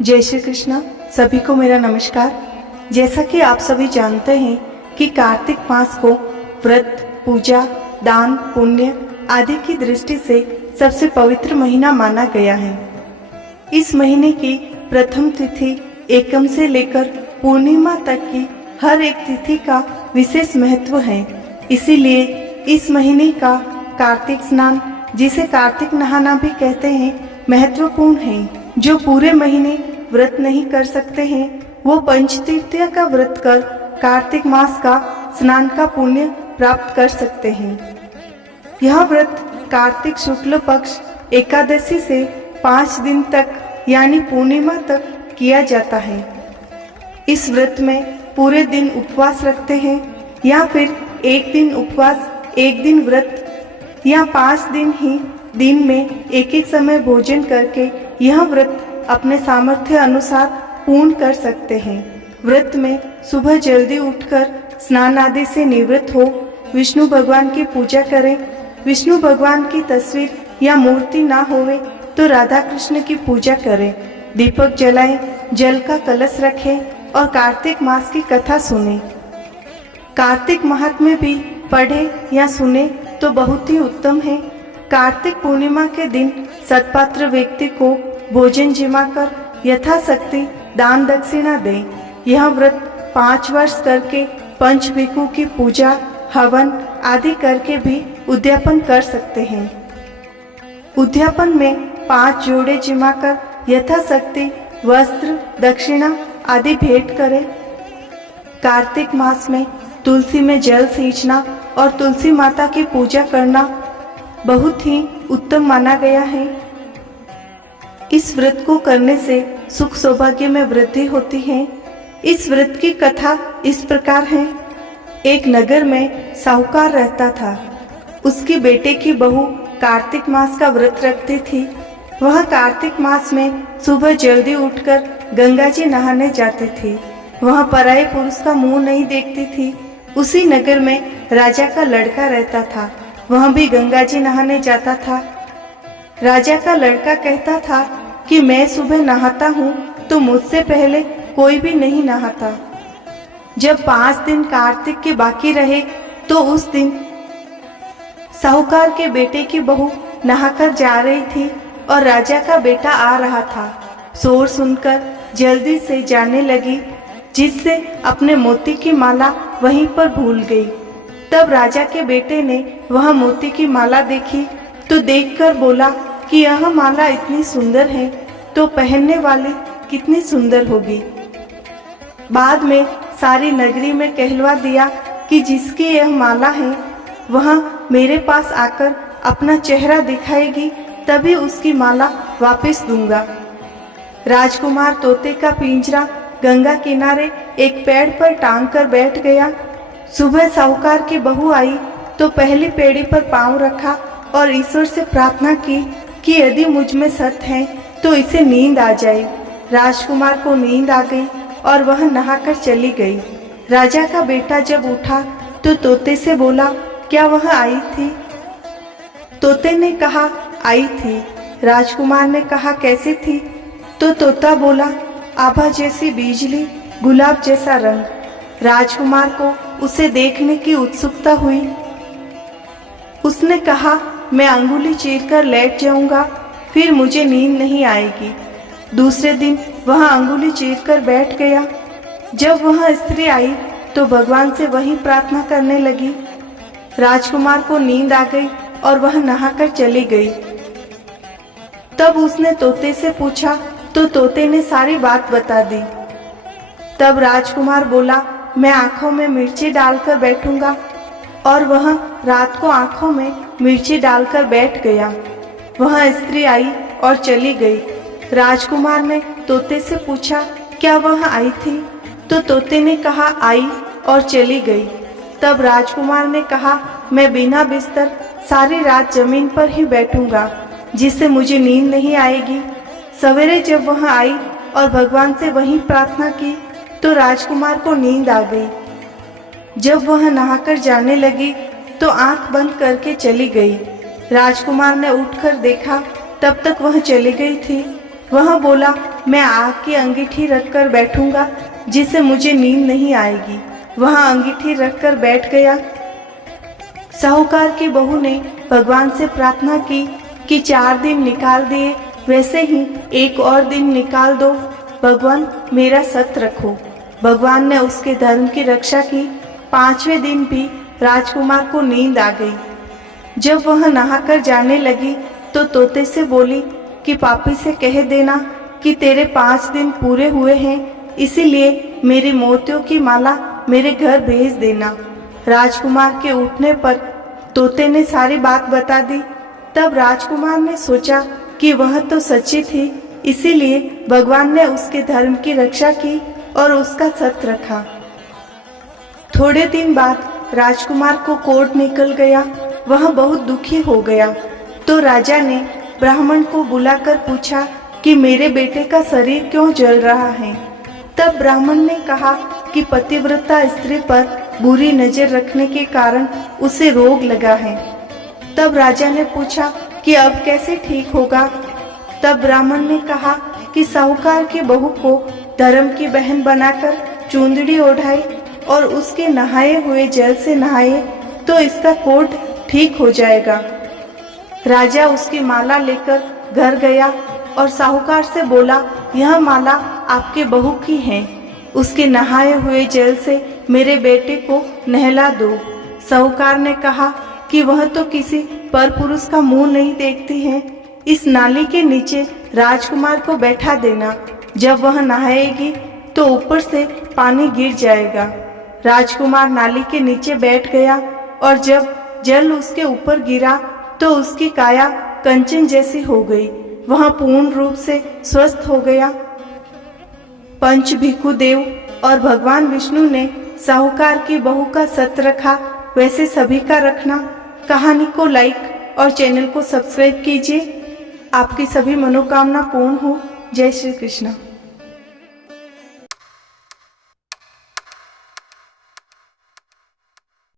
जय श्री कृष्ण। सभी को मेरा नमस्कार। जैसा कि आप सभी जानते हैं कि कार्तिक मास को व्रत, पूजा, दान, पुण्य आदि की दृष्टि से सबसे पवित्र महीना माना गया है। इस महीने की प्रथम तिथि एकम से लेकर पूर्णिमा तक की हर एक तिथि का विशेष महत्व है। इसीलिए इस महीने का कार्तिक स्नान, जिसे कार्तिक नहाना भी कहते हैं, महत्वपूर्ण है। जो पूरे महीने व्रत नहीं कर सकते हैं वो पंचतीर्थीय का व्रत कर कार्तिक मास का स्नान का पुण्य प्राप्त कर सकते हैं। यह व्रत कार्तिक शुक्ल पक्ष एकादशी से 5 दिन तक यानी पूर्णिमा तक किया जाता है। इस व्रत में पूरे दिन उपवास रखते हैं या फिर एक दिन उपवास, एक दिन व्रत या 5 दिन ही दिन में एक एक समय भोजन करके यह व्रत अपने सामर्थ्य अनुसार पूर्ण कर सकते हैं। व्रत में सुबह जल्दी उठकर स्नान आदि से निवृत्त हो विष्णु भगवान की पूजा करें। विष्णु भगवान की तस्वीर या मूर्ति ना होवे तो राधा कृष्ण की पूजा करें। दीपक जलाएं, जल का कलश रखें और कार्तिक मास की कथा सुनें। कार्तिक महात्म्य भी पढ़े या सुने तो बहुत ही उत्तम है। कार्तिक पूर्णिमा के दिन सत्पात्र व्यक्ति को भोजन जिमाकर यथाशक्ति दान दक्षिणा दें। यह व्रत 5 वर्ष करके पंच भिक्षु की पूजा, हवन आदि करके भी उद्यापन कर सकते हैं। उद्यापन में 5 जोड़े जिमाकर यथाशक्ति वस्त्र, दक्षिणा आदि भेंट करें। कार्तिक मास में तुलसी में जल सींचना और तुलसी माता की पूजा करना बहुत ही उत्तम माना गया है। इस व्रत को करने से सुख सौभाग्य में वृद्धि होती है। इस व्रत की कथा इस प्रकार है। एक नगर में साहूकार रहता था। उसकी बेटे की बहू कार्तिक मास का व्रत रखती थी। वह कार्तिक मास में सुबह जल्दी उठकर गंगा जी नहाने जाती थी। वह पराये पुरुष का मुंह नहीं देखती थी। उसी नगर में राजा का लड़का रहता था। वह भी गंगा जी नहाने जाता था। राजा का लड़का कहता था कि मैं सुबह नहाता हूँ तो मुझसे पहले कोई भी नहीं नहाता। जब 5 दिन कार्तिक के बाकी रहे तो उस दिन साहूकार के बेटे की बहू नहाकर जा रही थी और राजा का बेटा आ रहा था। शोर सुनकर जल्दी से जाने लगी, जिससे अपने मोती की माला वहीं पर भूल गई। तब राजा के बेटे ने वह मोती की माला देखी तो देखकर बोला कि यह माला इतनी सुंदर है तो पहनने वाली कितनी सुंदर होगी। बाद में सारी नगरी में कहलवा दिया कि जिसकी यह माला है वह मेरे पास आकर अपना चेहरा दिखाएगी, तभी उसकी माला वापस दूंगा। राजकुमार तोते का पिंजरा गंगा किनारे एक पेड़ पर टांग कर बैठ गया। सुबह साहूकार की बहू आई तो पहली पेड़ी पर पांव रखा और ईश्वर से प्रार्थना की कि यदि मुझ में सत्य है तो इसे नींद आ जाए। राजकुमार को नींद आ गई और वह नहाकर चली गई। राजा का बेटा जब उठा तो तोते से बोला, क्या वह आई थी? तोते ने कहा, आई थी। राजकुमार ने कहा, कैसी थी? तो तोता बोला, आभा जैसी बिजली, गुलाब जैसा रंग। राजकुमार को उसे देखने की उत्सुकता हुई। उसने कहा, मैं अंगुली चीरकर लेट जाऊंगा, फिर मुझे नींद नहीं आएगी। दूसरे दिन वह अंगुली चीरकर बैठ गया। जब वह स्त्री आई तो भगवान से वही प्रार्थना करने लगी। राजकुमार को नींद आ गई और वह नहाकर चली गई। तब उसने तोते से पूछा तो तोते ने सारी बात बता दी। तब राजकुमार बोला, मैं आंखों में मिर्ची डालकर बैठूंगा, और वह रात को आंखों में मिर्ची डालकर बैठ गया। वह स्त्री आई और चली गई। राजकुमार ने तोते से पूछा, क्या वह आई थी? तो तोते ने कहा, आई और चली गई। तब राजकुमार ने कहा, मैं बिना बिस्तर सारी रात जमीन पर ही बैठूंगा, जिससे मुझे नींद नहीं आएगी। सवेरे जब वह आई और भगवान से वही प्रार्थना की तो राजकुमार को नींद आ गई। जब वह नहाकर जाने लगी तो आंख बंद करके चली गई। राजकुमार ने उठकर देखा, तब तक वह चली गई थी। वह बोला, मैं आग की अंगीठी रखकर बैठूंगा जिससे मुझे नींद नहीं आएगी। वह अंगीठी रखकर बैठ गया। साहूकार की बहू ने भगवान से प्रार्थना की कि 4 दिन निकाल दिए वैसे ही एक और दिन निकाल दो, भगवान मेरा सत्य रखो। भगवान ने उसके धर्म की रक्षा की। 5वें दिन भी राजकुमार को नींद आ गई। जब वह नहाकर जाने लगी तो तोते से बोली कि पापी से कह देना कि तेरे 5 दिन पूरे हुए हैं, इसीलिए मेरी मोतियों की माला मेरे घर भेज देना। राजकुमार के उठने पर तोते ने सारी बात बता दी। तब राजकुमार ने सोचा कि वह तो सच्ची थी, इसीलिए भगवान ने उसके धर्म की रक्षा की और उसका सत्य रखा। थोड़े दिन बाद राजकुमार को कोढ़ निकल गया। वह बहुत दुखी हो गया। तो राजा ने ब्राह्मण को बुलाकर पूछा कि मेरे बेटे का शरीर क्यों जल रहा है। तब ब्राह्मण ने कहा कि पतिव्रता स्त्री पर बुरी नजर रखने के कारण उसे रोग लगा है। तब राजा ने पूछा कि अब कैसे ठीक होगा। तब ब्राह्मण ने कहा कि साहूकार की बहू को धर्म की बहन बनाकर चुंदड़ी ओढ़ाई और उसके नहाए हुए जल से नहाए तो इसका कोढ़ ठीक हो जाएगा। राजा उसकी माला लेकर घर गया और साहूकार से बोला, यह माला आपके बहू की है, उसके नहाए हुए जल से मेरे बेटे को नहला दो। साहूकार ने कहा कि वह तो किसी परपुरुष का मुंह नहीं देखती है। इस नाली के नीचे राजकुमार को बैठा देना। जब वह नहाएगी तो ऊपर से पानी गिर जाएगा। राजकुमार नाली के नीचे बैठ गया और जब जल उसके ऊपर गिरा तो उसकी काया कंचन जैसी हो गई। वह पूर्ण रूप से स्वस्थ हो गया। पंच भिक्षु देव और भगवान विष्णु ने साहूकार की बहू का सत्य रखा, वैसे सभी का रखना। कहानी को लाइक और चैनल को सब्सक्राइब कीजिए। आपकी सभी मनोकामना पूर्ण हो। जय श्री कृष्ण।